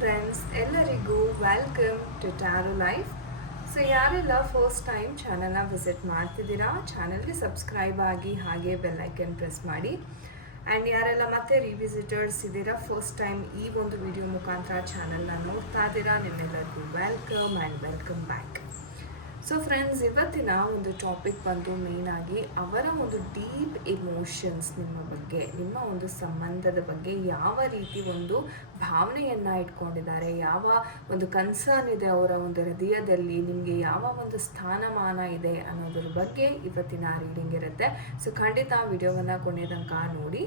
Friends ಎಲ್ಲರಿಗೂ welcome to tarot life so ಯಾರೆಲ್ಲ first time ಚಾನಲ್ನ ವಿಸಿಟ್ ಮಾಡ್ತಿದ್ದೀರಾ ಚಾನಲ್ಗೆ ಸಬ್ಸ್ಕ್ರೈಬ್ ಆಗಿ ಹಾಗೆ ಬೆಲ್ಲೈಕನ್ ಪ್ರೆಸ್ ಮಾಡಿ. ಆ್ಯಂಡ್ ಯಾರೆಲ್ಲ ಮತ್ತೆ ರಿವಿಸಿಟರ್ಸ್ ಇದ್ದೀರಾ ಫಸ್ಟ್ ಟೈಮ್ ಈ ಒಂದು ವಿಡಿಯೋ ಮುಖಾಂತರ ಚಾನಲ್ನ ನೋಡ್ತಾ ಇದ್ದೀರಾ, ನಿಮ್ಮೆಲ್ಲರಿಗೂ welcome and welcome back so friends ಇವತ್ತಿನ ಒಂದು ಟಾಪಿಕ್ ಬಂದು ಮೇನ್ ಆಗಿ ಅವರ ಒಂದು ಡೀಪ್ ಇಮೋಷನ್ಸ್ ನಿಮ್ಮ ಬಗ್ಗೆ, ನಿಮ್ಮ ಒಂದು ಸಂಬಂಧದ ಬಗ್ಗೆ ಯಾವ ರೀತಿ ಒಂದು ಭಾವನೆಯನ್ನು ಇಟ್ಕೊಂಡಿದ್ದಾರೆ, ಯಾವ ಒಂದು ಕನ್ಸರ್ನ್ ಇದೆ ಅವರ ಒಂದು ಹೃದಯದಲ್ಲಿ, ನಿಮಗೆ ಯಾವ ಒಂದು ಸ್ಥಾನಮಾನ ಇದೆ ಅನ್ನೋದ್ರ ಬಗ್ಗೆ ಇವತ್ತಿನ ರೀಡಿಂಗ್ ಇರುತ್ತೆ. ಸೊ ಖಂಡಿತ ವಿಡಿಯೋವನ್ನು ಕೊನೆ ತನಕ ನೋಡಿ.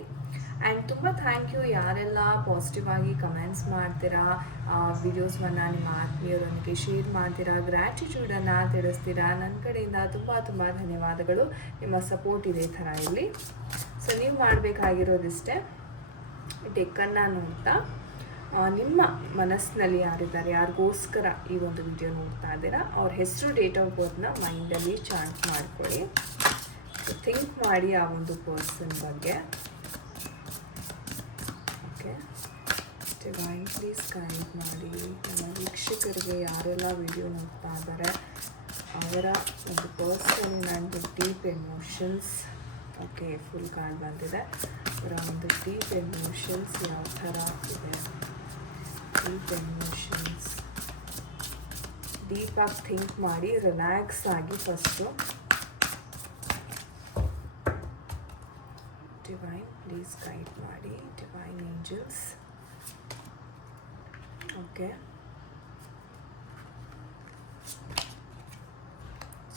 ಆ್ಯಂಡ್ ತುಂಬ ಥ್ಯಾಂಕ್ ಯು ಯಾರೆಲ್ಲ ಪಾಸಿಟಿವ್ ಆಗಿ ಕಮೆಂಟ್ಸ್ ಮಾಡ್ತೀರಾ ವಿಡಿಯೋಸ್ವನ್ನು ನಿಮ್ಮ ಆತ್ಮೀಯರೊಂದಿಗೆ ಶೇರ್ ಮಾಡ್ತೀರಾ? ಗ್ರ್ಯಾಟಿಟ್ಯೂಡನ್ನು ತಿಳಿಸ್ತೀರಾ? ನನ್ನ ಕಡೆಯಿಂದ ತುಂಬ ತುಂಬ ಧನ್ಯವಾದಗಳು. ನಿಮ್ಮ ಸಪೋರ್ಟ್ ಇದೆ ಥರ ಇಲ್ಲಿ. ಸೊ ನೀವು ಮಾಡಬೇಕಾಗಿರೋದಿಷ್ಟೇ ಟೆಕ್ಕನ್ನು ನೋಡ್ತಾ ನಿಮ್ಮ ಮನಸ್ಸಿನಲ್ಲಿ ಯಾರಿದ್ದಾರೆ? ಯಾರಿಗೋಸ್ಕರ ಈ ಒಂದು ವಿಡಿಯೋ ನೋಡ್ತಾ ಇದ್ದೀರಾ? ಅವ್ರ ಹೆಸರು ಡೇಟ್ ಆಫ್ ಬರ್ತ್ನ ಮೈಂಡಲ್ಲಿ ಚಾನ್ಸ್ ಮಾಡ್ಕೊಳ್ಳಿ. ಥಿಂಕ್ ಮಾಡಿ ಆ ಒಂದು ಪರ್ಸನ್ ಬಗ್ಗೆ ಓಕೆ ಡಿವೈನ್ ಪ್ಲೀಸ್ ಗೈಡ್ ಮಾಡಿ. ನಮ್ಮ ವೀಕ್ಷಕರಿಗೆ ಯಾರೆಲ್ಲ ವಿಡಿಯೋ ನೋಡ್ತಾ ಇದ್ದಾರೆ ಅವರ ಒಂದು personal and deep emotions okay full card ಬಂದಿದೆ. ಅವರ ಒಂದು ಡೀಪ್ ಎಮೋಷನ್ಸ್ ಯಾವ ಥರ ಇದೆ? ಡೀಪ್ ಎಮೋಷನ್ಸ್ ಡೀಪಾಗಿ ಥಿಂಕ್ ಮಾಡಿ ರಿಲ್ಯಾಕ್ಸ್ ಆಗಿ ಫಸ್ಟು ಡಿವೈನ್ ಪ್ಲೀಸ್ ಗೈಡ್ ಮಾಡಿ. ಡಿವೈನ್ ಏಂಜಲ್ಸ್ ಓಕೆ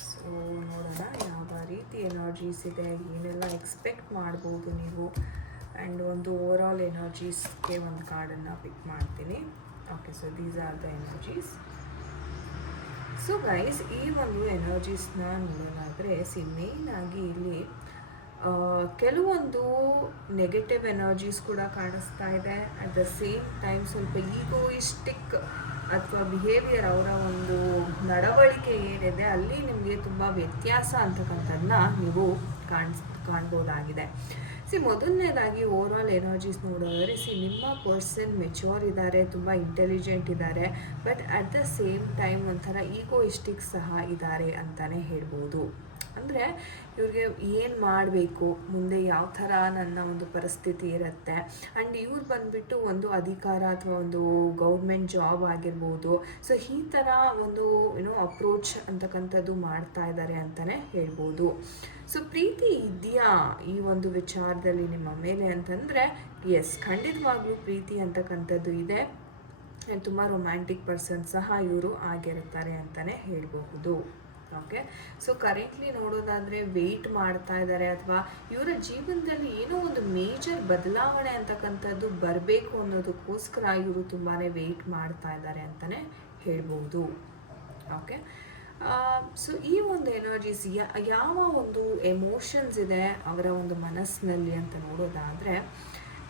ಸೊ ನೋಡೋಣ ಯಾವ ರೀತಿ ಎನರ್ಜೀಸ್ ಇದೆ, ಏನೆಲ್ಲ ಎಕ್ಸ್ಪೆಕ್ಟ್ ಮಾಡ್ಬೋದು ನೀವು? ಆ್ಯಂಡ್ ಒಂದು ಓವರ್ ಆಲ್ ಎನರ್ಜೀಸ್ಗೆ ಒಂದು ಕಾರ್ಡನ್ನು ಪಿಕ್ ಮಾಡ್ತೀನಿ. Okay so these are the energies so guys ಈ ಒಂದು ಎನರ್ಜೀಸ್ನ ನೋಡೋದಾದರೆ ಸಿ ಮೇನ್ ಆಗಿ ಇಲ್ಲಿ ಕೆಲವೊಂದು ನೆಗೆಟಿವ್ ಎನರ್ಜೀಸ್ ಕೂಡ ಕಾಣಿಸ್ತಾ ಇದೆ. ಅಟ್ ದ ಸೇಮ್ ಟೈಮ್ ಸ್ವಲ್ಪ ಈಗೋಯಿಸ್ಟಿಕ್ ಅಥವಾ ಬಿಹೇವಿಯರ್ ಅವರ ಒಂದು ನಡವಳಿಕೆ ಏನಿದೆ, ಅಲ್ಲಿ ನಿಮಗೆ ತುಂಬ ವ್ಯತ್ಯಾಸ ಅಂತಕ್ಕಂಥದ್ದನ್ನ ನೀವು ಕಾಣಿಸ್, ಕಾಣ್ಬೋದಾಗಿದೆ. ಸಿ, ಮೊದಲನೇದಾಗಿ ಓವರ್ ಆಲ್ ಎನರ್ಜೀಸ್ ನೋಡೋದಾದರೆ ಸಿ, ನಿಮ್ಮ ಪರ್ಸನ್ ಮೆಚ್ಯೂರ್ ಇದ್ದಾರೆ ತುಂಬ ಇಂಟೆಲಿಜೆಂಟ್ ಇದ್ದಾರೆ but at the same time ಒಂಥರ ಈಗೋಯಿಸ್ಟಿಕ್ ಸಹ ಇದ್ದಾರೆ ಅಂತಲೇ ಹೇಳ್ಬೋದು. ಅಂದರೆ ಇವ್ರಿಗೆ ಏನು ಮಾಡಬೇಕು, ಮುಂದೆ ಯಾವ ಥರ ನನ್ನ ಒಂದು ಪರಿಸ್ಥಿತಿ ಇರುತ್ತೆ ಆ್ಯಂಡ್ ಇವ್ರು ಬಂದುಬಿಟ್ಟು ಒಂದು ಅಧಿಕಾರ ಅಥವಾ ಒಂದು ಗೌರ್ಮೆಂಟ್ ಜಾಬ್ ಆಗಿರ್ಬೋದು ಸೊ ಈ ಥರ ಒಂದು ಏನೋ ಅಪ್ರೋಚ್ ಅಂತಕ್ಕಂಥದ್ದು ಮಾಡ್ತಾ ಇದ್ದಾರೆ ಅಂತಲೇ ಹೇಳ್ಬೋದು. ಸೊ ಪ್ರೀತಿ ಇದೆಯಾ ಈ ಒಂದು ವಿಚಾರದಲ್ಲಿ? ನಿಮ್ಮ ಮೇಲೆ ಅಂತಂದರೆ ಎಸ್ ಖಂಡಿತವಾಗ್ಲೂ ಪ್ರೀತಿ ಅಂತಕ್ಕಂಥದ್ದು ಇದೆ. ತುಂಬ ರೊಮ್ಯಾಂಟಿಕ್ ಪರ್ಸನ್ ಸಹ ಇವರು ಆಗಿರುತ್ತಾರೆ ಅಂತಲೇ ಹೇಳಬಹುದು. ಓಕೆ ಸೊ ಕರೆಂಟ್ಲಿ ನೋಡೋದಾದರೆ ವೆಯ್ಟ್ ಮಾಡ್ತಾ ಇದ್ದಾರೆ ಅಥವಾ ಇವರ ಜೀವನದಲ್ಲಿ ಏನೋ ಒಂದು ಮೇಜರ್ ಬದಲಾವಣೆ ಅಂತಕ್ಕಂಥದ್ದು ಬರಬೇಕು ಅನ್ನೋದಕ್ಕೋಸ್ಕರ ಇವರು ತುಂಬಾ ವೆಯ್ಟ್ ಮಾಡ್ತಾ ಇದ್ದಾರೆ ಅಂತಲೇ ಹೇಳ್ಬೋದು ಓಕೆ ಸೊ ಈ ಒಂದು ಎನರ್ಜೀಸ್ ಯಾವ ಒಂದು ಎಮೋಷನ್ಸ್ ಇದೆ ಅವರ ಒಂದು ಮನಸ್ಸಿನಲ್ಲಿ ಅಂತ ನೋಡೋದಾದರೆ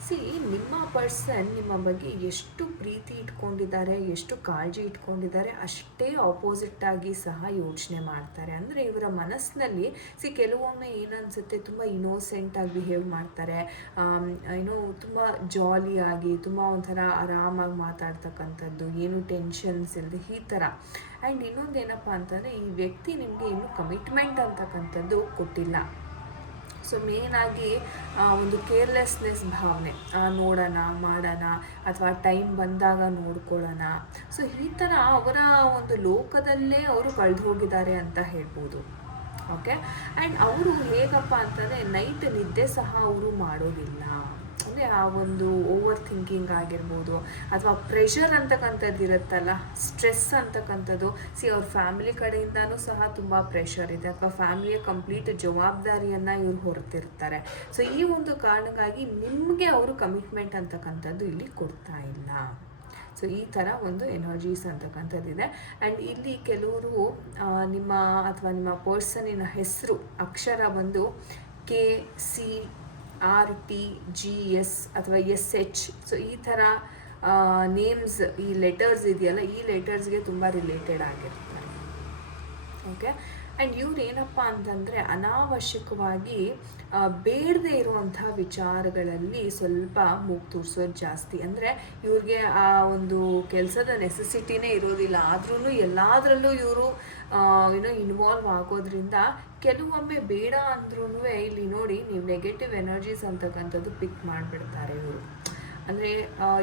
ಸಿ ನಿಮ್ಮ ಪರ್ಸನ್ ನಿಮ್ಮ ಬಗ್ಗೆ ಎಷ್ಟು ಪ್ರೀತಿ ಇಟ್ಕೊಂಡಿದ್ದಾರೆ, ಎಷ್ಟು ಕಾಳಜಿ ಇಟ್ಕೊಂಡಿದ್ದಾರೆ, ಅಷ್ಟೇ ಆಪೋಸಿಟ್ ಆಗಿ ಸಹ ಯೋಚನೆ ಮಾಡ್ತಾರೆ. ಅಂದರೆ ಇವರ ಮನಸ್ಸಿನಲ್ಲಿ ಸಿ ಕೆಲವೊಮ್ಮೆ ಏನನ್ಸುತ್ತೆ, ತುಂಬ ಇನೋಸೆಂಟಾಗಿ ಬಿಹೇವ್ ಮಾಡ್ತಾರೆ. ಏನೋ ತುಂಬ ಜಾಲಿಯಾಗಿ ತುಂಬ ಒಂಥರ ಆರಾಮಾಗಿ ಮಾತಾಡ್ತಕ್ಕಂಥದ್ದು, ಏನು ಟೆನ್ಷನ್ಸ್ ಇಲ್ಲದೆ ಈ ಥರ ಆ್ಯಂಡ್ ಇನ್ನೊಂದು ಏನಪ್ಪ ಅಂತಂದರೆ, ಈ ವ್ಯಕ್ತಿ ನಿಮಗೆ ಇನ್ನೂ ಕಮಿಟ್ಮೆಂಟ್ ಅಂತಕ್ಕಂಥದ್ದು ಕೊಟ್ಟಿಲ್ಲ. ಸೊ ಮೇನಾಗಿ ಒಂದು ಕೇರ್ಲೆಸ್ನೆಸ್ ಭಾವನೆ. ನೋಡೋಣ, ಮಾಡೋಣ, ಅಥವಾ ಟೈಮ್ ಬಂದಾಗ ನೋಡ್ಕೊಳ್ಳೋಣ. ಸೊ ಈ ಥರ ಅವರ ಒಂದು ಲೋಕದಲ್ಲೇ ಅವರು ಕಳೆದು ಹೋಗಿದ್ದಾರೆ ಅಂತ ಹೇಳ್ಬೋದು. ಓಕೆ ಆ್ಯಂಡ್ ಅವರು ಹೇಗಪ್ಪ ಅಂತಂದರೆ, ನೈಟ್ ನಿದ್ದೆ ಸಹ ಅವರು ಮಾಡೋದಿಲ್ಲ. ಆ ಒಂದು ಓವರ್ ಥಿಂಕಿಂಗ್ ಆಗಿರ್ಬೋದು ಅಥವಾ ಪ್ರೆಷರ್ ಅಂತಕ್ಕಂಥದ್ದು ಇರುತ್ತಲ್ಲ ಸ್ಟ್ರೆಸ್ ಅಂತಕ್ಕಂಥದ್ದು. ಸಿ ಅವ್ರ ಫ್ಯಾಮಿಲಿ ಕಡೆಯಿಂದನೂ ಸಹ ತುಂಬ ಪ್ರೆಷರ್ ಇದೆ ಅಥವಾ ಫ್ಯಾಮಿಲಿಯ ಕಂಪ್ಲೀಟ್ ಜವಾಬ್ದಾರಿಯನ್ನು ಇವ್ರು ಹೊರತಿರ್ತಾರೆ. ಸೊ ಈ ಒಂದು ಕಾರಣಕ್ಕಾಗಿ ನಿಮಗೆ ಅವರು ಕಮಿಟ್ಮೆಂಟ್ ಅಂತಕ್ಕಂಥದ್ದು ಇಲ್ಲಿ ಕೊಡ್ತಾ ಇಲ್ಲ. ಸೊ ಈ ಥರ ಒಂದು ಎನರ್ಜೀಸ್ ಅಂತಕ್ಕಂಥದ್ದಿದೆ ಆ್ಯಂಡ್ ಇಲ್ಲಿ ಕೆಲವರು ನಿಮ್ಮ ಅಥವಾ ನಿಮ್ಮ ಪರ್ಸನಿನ ಹೆಸರು, ಅಕ್ಷರ ಬಂದು K C R T G S ಅಥವಾ ಎಸ್ ಎಚ್ ಸೊ ಈ ಥರ ನೇಮ್ಸ್ ಈ ಲೆಟರ್ಸ್ ಇದೆಯಲ್ಲ, ಈ ಲೆಟರ್ಸ್ಗೆ ತುಂಬ ರಿಲೇಟೆಡ್ ಆಗಿರ್ತಾರೆ ಓಕೆ ಆ್ಯಂಡ್ ಇವ್ರು ಏನಪ್ಪ ಅಂತಂದರೆ ಅನಾವಶ್ಯಕವಾಗಿ ಬೇಡದೇ ಇರುವಂಥ ವಿಚಾರಗಳಲ್ಲಿ ಸ್ವಲ್ಪ ಮೂಗು ತೋರಿಸೋದು ಜಾಸ್ತಿ. ಅಂದರೆ ಇವ್ರಿಗೆ ಆ ಒಂದು ಕೆಲಸದ ನೆಸೆಸಿಟಿನೇ ಇರೋದಿಲ್ಲ. ಆದ್ರೂ ಎಲ್ಲದರಲ್ಲೂ ಇವರು ಏನೋ ಇನ್ವಾಲ್ವ್ ಆಗೋದ್ರಿಂದ ಕೆಲವೊಮ್ಮೆ ಬೇಡ ಅಂದ್ರೂ ಇಲ್ಲಿ ನೋಡಿ ನೀವು ನೆಗೆಟಿವ್ ಎನರ್ಜೀಸ್ ಅಂತಕ್ಕಂಥದ್ದು ಪಿಕ್ ಮಾಡಿಬಿಡ್ತಾರೆ ಇವರು. ಅಂದರೆ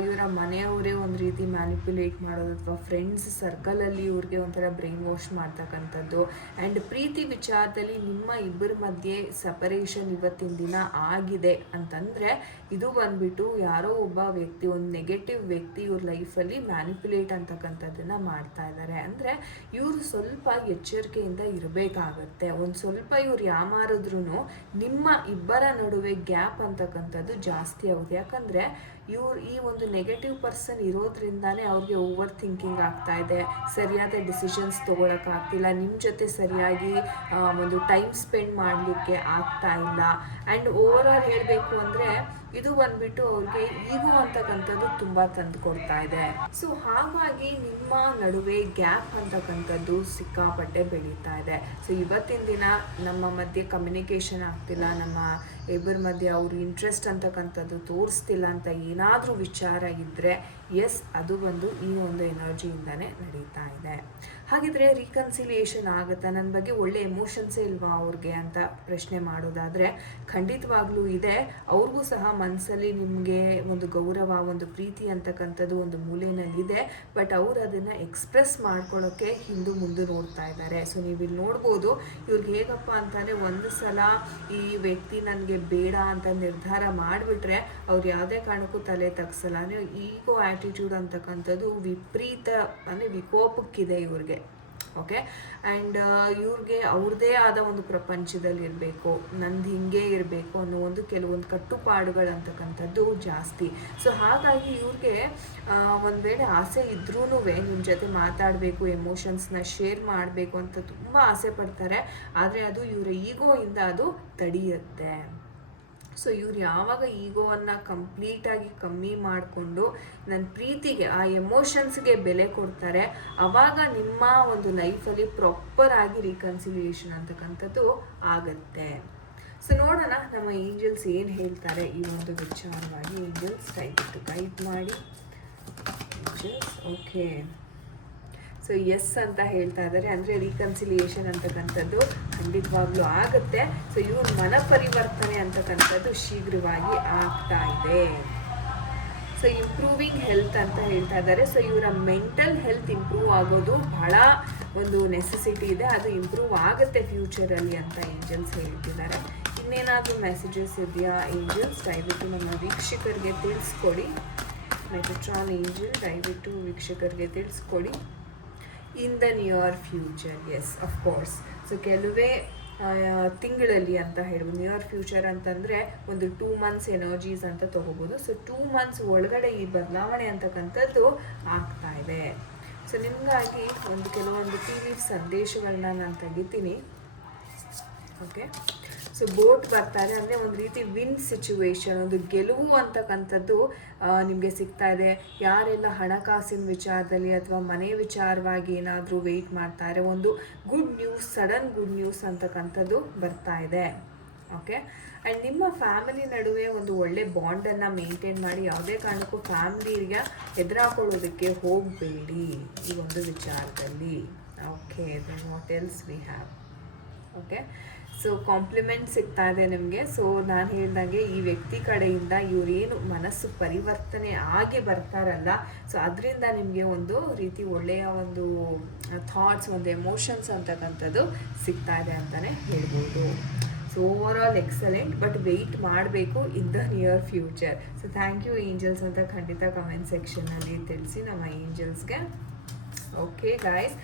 ಇವರ ಮನೆಯವರೇ ಒಂದು ರೀತಿ ಮ್ಯಾನಿಪ್ಯುಲೇಟ್ ಮಾಡೋದು ಅಥವಾ ಫ್ರೆಂಡ್ಸ್ ಸರ್ಕಲಲ್ಲಿ ಇವ್ರಿಗೆ ಒಂಥರ ಬ್ರೈನ್ ವಾಶ್ ಮಾಡ್ತಕ್ಕಂಥದ್ದು. ಆ್ಯಂಡ್ ಪ್ರೀತಿ ವಿಚಾರದಲ್ಲಿ ನಿಮ್ಮ ಇಬ್ಬರ ಮಧ್ಯೆ ಸಪರೇಷನ್ ಇವತ್ತಿನ ದಿನ ಆಗಿದೆ ಅಂತಂದರೆ, ಇದು ಬಂದ್ಬಿಟ್ಟು ಯಾರೋ ಒಬ್ಬ ವ್ಯಕ್ತಿ, ಒಂದು ನೆಗೆಟಿವ್ ವ್ಯಕ್ತಿ ಇವ್ರ ಲೈಫಲ್ಲಿ ಮ್ಯಾನಿಪ್ಯುಲೇಟ್ ಅಂತಕ್ಕಂಥದ್ದನ್ನು ಮಾಡ್ತಾ ಇದ್ದಾರೆ ಅಂದರೆ, ಇವರು ಸ್ವಲ್ಪ ಎಚ್ಚರಿಕೆಯಿಂದ ಇರಬೇಕಾಗತ್ತೆ. ಒಂದು ಸ್ವಲ್ಪ ಇವ್ರು ಯಾಮಾರಿದ್ರೂ ನಿಮ್ಮ ಇಬ್ಬರ ನಡುವೆ ಗ್ಯಾಪ್ ಅಂತಕ್ಕಂಥದ್ದು ಜಾಸ್ತಿ ಆಗುತ್ತೆ. ಯಾಕಂದರೆ ಇವ್ರು ಈ ಒಂದು ನೆಗೆಟಿವ್ ಪರ್ಸನ್ ಇರೋದ್ರಿಂದಾನೇ ಅವ್ರಿಗೆ ಓವರ್ ಥಿಂಕಿಂಗ್ ಆಗ್ತಾ ಇದೆ. ಸರಿಯಾದ ಡಿಸಿಷನ್ಸ್ ತೊಗೊಳಕ್ಕಾಗ್ತಿಲ್ಲ ನಿಮ್ಮ ಜೊತೆ ಸರಿಯಾಗಿ ಒಂದು ಟೈಮ್ ಸ್ಪೆಂಡ್ ಮಾಡಲಿಕ್ಕೆ ಆಗ್ತಾ ಇಲ್ಲ. ಆ್ಯಂಡ್ ಓವರ್ ಆಲ್ ಹೇಳಬೇಕು ಅಂದರೆ, ಇದು ಬಂದ್ಬಿಟ್ಟು ಅವ್ರಿಗೆ ಈಗೋ ಅಂತಕ್ಕಂಥದ್ದು ತುಂಬ ತಂದು ಕೊಡ್ತಾ ಇದೆ. ಸೊ ಹಾಗಾಗಿ ನಿಮ್ಮ ನಡುವೆ ಗ್ಯಾಪ್ ಅಂತಕ್ಕಂಥದ್ದು ಸಿಕ್ಕಾಪಟ್ಟೆ ಬೆಳೀತಾ ಇದೆ. ಸೊ ಇವತ್ತಿನ ದಿನ ನಮ್ಮ ಮಧ್ಯೆ ಕಮ್ಯುನಿಕೇಷನ್ ಆಗ್ತಿಲ್ಲ. ನಮ್ಮ ಇಬ್ಬರ ಮಧ್ಯೆ ಅವ್ರ ಇಂಟ್ರೆಸ್ಟ್ ಅಂತಕ್ಕಂಥದ್ದು ತೋರಿಸ್ತಿಲ್ಲ ಅಂತ ಏನಾದರೂ ವಿಚಾರ ಇದ್ದರೆ ಎಸ್ ಅದು ಬಂದು ಈ ಒಂದು ಎನರ್ಜಿಯಿಂದನೇ ನಡೀತಾ ಇದೆ. ಹಾಗಿದ್ರೆ ರೀಕನ್ಸಿಲಿಯೇಷನ್ ಆಗುತ್ತಾ. ನನ್ನ ಬಗ್ಗೆ ಒಳ್ಳೆ ಎಮೋಷನ್ಸೇ ಇಲ್ವಾ ಅವ್ರಿಗೆ ಅಂತ ಪ್ರಶ್ನೆ ಮಾಡೋದಾದರೆ ಖಂಡಿತವಾಗ್ಲೂ ಇದೆ. ಅವ್ರಿಗೂ ಸಹ ಮನಸ್ಸಲ್ಲಿ ನಿಮಗೆ ಒಂದು ಗೌರವ, ಒಂದು ಪ್ರೀತಿ ಅಂತಕ್ಕಂಥದ್ದು ಒಂದು ಮೂಲೆಯಲ್ಲಿದೆ ಬಟ್ ಅವ್ರು ಅದನ್ನು ಎಕ್ಸ್ಪ್ರೆಸ್ ಮಾಡ್ಕೊಳ್ಳೋಕ್ಕೆ ಹಿಂದೂ ಮುಂದೆ ನೋಡ್ತಾ ಇದ್ದಾರೆ ಸೊ ನೀವು ಇಲ್ಲಿ ನೋಡ್ಬೋದು ಇವ್ರಿಗೆ ಹೇಗಪ್ಪ ಅಂತಂದರೆ ಒಂದು ಸಲ ಈ ವ್ಯಕ್ತಿ ನನಗೆ ಬೇಡ ಅಂತ ನಿರ್ಧಾರ ಮಾಡಿಬಿಟ್ರೆ ಅವ್ರು ಯಾವುದೇ ಕಾರಣಕ್ಕೂ ತಲೆ ತಗ್ಸಲ್ಲ. ಅಂದರೆ ಈಗೋ ಆ್ಯಟಿಟ್ಯೂಡ್ ಅಂತಕ್ಕಂಥದ್ದು ವಿಪರೀತ, ಅಂದರೆ ವಿಕೋಪಕ್ಕಿದೆ ಇವ್ರಿಗೆ. ಓಕೆ ಆ್ಯಂಡ್ ಇವ್ರಿಗೆ ಅವ್ರದ್ದೇ ಆದ ಒಂದು ಪ್ರಪಂಚದಲ್ಲಿ ಇರಬೇಕು, ನಂದು ಹಿಂಗೆ ಇರಬೇಕು ಅನ್ನೋ ಒಂದು ಕೆಲವೊಂದು ಕಟ್ಟುಪಾಡುಗಳಂತಕ್ಕಂಥದ್ದು ಜಾಸ್ತಿ. ಸೊ ಹಾಗಾಗಿ ಇವ್ರಿಗೆ ಒಂದು ವೇಳೆ ಆಸೆ ಇದ್ರೂ ನಿಮ್ಮ ಜೊತೆ ಮಾತಾಡಬೇಕು ಎಮೋಷನ್ಸ್ನ ಶೇರ್ ಮಾಡಬೇಕು ಅಂತ ತುಂಬ ಆಸೆ ಪಡ್ತಾರೆ. ಆದರೆ ಅದು ಇವರ ಈಗೋಯಿಂದ ಅದು ತಡೆಯುತ್ತೆ. ಸೊ ಇವ್ರು ಯಾವಾಗ ಈಗೋವನ್ನು ಕಂಪ್ಲೀಟಾಗಿ ಕಮ್ಮಿ ಮಾಡಿಕೊಂಡು ನನ್ನ ಪ್ರೀತಿಗೆ, ಆ ಎಮೋಷನ್ಸ್ಗೆ ಬೆಲೆ ಕೊಡ್ತಾರೆ ಆವಾಗ ನಿಮ್ಮ ಒಂದು ಲೈಫಲ್ಲಿ ಪ್ರಾಪರ್ ಆಗಿ ರೀಕನ್ಸಿಲಿಯೇಷನ್ ಅಂತಕ್ಕಂಥದ್ದು ಆಗುತ್ತೆ. ಸೊ ನೋಡೋಣ ನಮ್ಮ ಏಂಜಲ್ಸ್ ಏನು ಹೇಳ್ತಾರೆ ಈ ಒಂದು ವಿಚಾರವಾಗಿ. ಏಂಜಲ್ಸ್ ಟೈಪ್ ಟೈಪ್ ಮಾಡಿ. ಓಕೆ ಸೊ ಎಸ್ ಅಂತ ಹೇಳ್ತಾ ಇದ್ದಾರೆ ಅಂದರೆ ರೀಕನ್ಸಿಲಿಯೇಷನ್ ಅಂತಕ್ಕಂಥದ್ದು ಖಂಡಿತವಾಗ್ಲೂ ಆಗುತ್ತೆ. ಸೊ ಇವ್ರ ಮನ ಪರಿವರ್ತನೆ ಅಂತಕ್ಕಂಥದ್ದು ಶೀಘ್ರವಾಗಿ ಆಗ್ತಾ ಇದೆ. ಸೊ ಇಂಪ್ರೂವಿಂಗ್ ಹೆಲ್ತ್ ಅಂತ ಹೇಳ್ತಾ ಇದ್ದಾರೆ ಸೊ ಇವರ ಮೆಂಟಲ್ ಹೆಲ್ತ್ ಇಂಪ್ರೂವ್ ಆಗೋದು ಬಹಳ ಒಂದು ನೆಸೆಸಿಟಿ ಇದೆ. ಅದು ಇಂಪ್ರೂವ್ ಆಗುತ್ತೆ ಫ್ಯೂಚರಲ್ಲಿ ಅಂತ ಏಂಜಲ್ಸ್ ಹೇಳ್ತಿದ್ದಾರೆ. ಇನ್ನೇನಾದರೂ ಮೆಸೇಜಸ್ ಇದೆಯಾ ಏಂಜಲ್ಸ್ ದಯವಿಟ್ಟು ನಮ್ಮ ವೀಕ್ಷಕರಿಗೆ ತಿಳಿಸ್ಕೊಡಿ. ಮೆಟ್ರಾನ್ ಏಂಜಲ್ ದಯವಿಟ್ಟು ವೀಕ್ಷಕರಿಗೆ ತಿಳಿಸ್ಕೊಡಿ. In the near future yes of course so ಕೆಲವೇ ತಿಂಗಳಲ್ಲಿ ಅಂತ ಹೇಳ್ಬೋದು ನಿಯರ್ ಫ್ಯೂಚರ್ ಅಂತಂದರೆ ಒಂದು ಟೂ ಮಂತ್ಸ್ ಎನರ್ಜೀಸ್ ಅಂತ ತೊಗೋಬೋದು. ಸೊ ಟೂ ಮಂತ್ಸ್ ಒಳಗಡೆ ಈ ಬದಲಾವಣೆ ಅಂತಕ್ಕಂಥದ್ದು ಆಗ್ತಾ ಇದೆ. ಸೊ ನಿಮಗಾಗಿ ಒಂದು ಕೆಲವೊಂದು ಟಿ ವಿ ಸಂದೇಶಗಳನ್ನ ನಾನು ತೆಗಿತೀನಿ. ಓಕೆ ಸೊ ಬೋಟ್ ಬರ್ತಾರೆ ಅಂದರೆ ಒಂದು ರೀತಿ ವಿನ್ ಸಿಚುವೇಶನ್ ಒಂದು ಗೆಲುವು ಅಂತಕ್ಕಂಥದ್ದು ನಿಮಗೆ ಸಿಗ್ತಾ ಇದೆ. ಯಾರೆಲ್ಲ ಹಣಕಾಸಿನ ವಿಚಾರದಲ್ಲಿ ಅಥವಾ ಮನೆ ವಿಚಾರವಾಗಿ ಏನಾದರೂ ವೆಯ್ಟ್ ಮಾಡ್ತಾರೆ, ಒಂದು good news sudden good news ಅಂತಕ್ಕಂಥದ್ದು ಬರ್ತಾ ಇದೆ. ಓಕೆ ಆ್ಯಂಡ್ ನಿಮ್ಮ ಫ್ಯಾಮಿಲಿ ನಡುವೆ ಒಂದು ಒಳ್ಳೆ ಬಾಂಡನ್ನು ಮೇಂಟೈನ್ ಮಾಡಿ, ಯಾವುದೇ ಕಾರಣಕ್ಕೂ ಫ್ಯಾಮಿಲಿಗೆ ಎದುರಾಕೊಳ್ಳೋದಕ್ಕೆ ಹೋಗಬೇಡಿ ಈ ಒಂದು ವಿಚಾರದಲ್ಲಿ. Okay then what else we have okay so compliment ಸಿಗ್ತಾ ಇದೆ ನಿಮಗೆ. ಸೊ ನಾನು ಹೇಳ್ದಂಗೆ ಈ ವ್ಯಕ್ತಿ ಕಡೆಯಿಂದ ಇವರೇನು ಮನಸ್ಸು ಪರಿವರ್ತನೆ ಆಗಿ ಬರ್ತಾರಲ್ಲ ಸೊ ಅದರಿಂದ ನಿಮಗೆ ಒಂದು ರೀತಿ ಒಳ್ಳೆಯ ಒಂದು ಥಾಟ್ಸ್ ಒಂದು ಎಮೋಷನ್ಸ್ ಅಂತಕ್ಕಂಥದ್ದು ಸಿಗ್ತಾ ಇದೆ ಅಂತಲೇ ಹೇಳ್ಬೋದು. So over all excellent but wait ಮಾಡಬೇಕು in the near future so thank you angels ಅಂತ ಖಂಡಿತ ಕಮೆಂಟ್ ಸೆಕ್ಷನಲ್ಲಿ ತಿಳಿಸಿ ನಮ್ಮ ಏಂಜಲ್ಸ್ಗೆ ಓಕೆ ಗಾಯ್ಸ್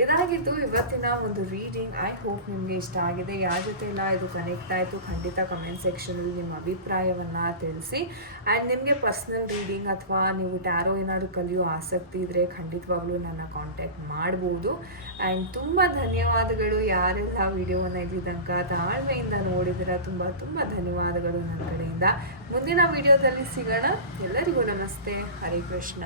ಇದಾಗಿತ್ತು ಇವತ್ತಿನ ಒಂದು ರೀಡಿಂಗ್ ಐ ಹೋಪ್ ನಿಮಗೆ ಇಷ್ಟ ಆಗಿದೆ. ಯಾರ ಜೊತೆ ಎಲ್ಲ ಇದು ಕನೆಕ್ಟ್ ಆಯಿತು, ಖಂಡಿತ ಕಮೆಂಟ್ ಸೆಕ್ಷನಲ್ಲಿ ನಿಮ್ಮ ಅಭಿಪ್ರಾಯವನ್ನು ತಿಳಿಸಿ. ಆ್ಯಂಡ್ ನಿಮಗೆ ಪರ್ಸ್ನಲ್ ರೀಡಿಂಗ್ ಅಥವಾ ನೀವು ಟ್ಯಾರೋ ಏನಾದರೂ ಕಲಿಯೋ ಆಸಕ್ತಿ ಇದ್ದರೆ ಖಂಡಿತವಾಗ್ಲೂ ನನ್ನ ಕಾಂಟ್ಯಾಕ್ಟ್ ಮಾಡ್ಬೋದು. ಆ್ಯಂಡ್ ತುಂಬ ಧನ್ಯವಾದಗಳು. ಯಾರೆಲ್ಲ ವಿಡಿಯೋವನ್ನು ಇಲ್ಲಿ ತಾಳ್ಮೆಯಿಂದ ನೋಡಿದಿರ ತುಂಬ ತುಂಬ ಧನ್ಯವಾದಗಳು ನನ್ನ ಕಡೆಯಿಂದ. ಮುಂದಿನ ವಿಡಿಯೋದಲ್ಲಿ ಸಿಗೋಣ. ಎಲ್ಲರಿಗೂ ನಮಸ್ತೆ. ಹರೇ ಕೃಷ್ಣ.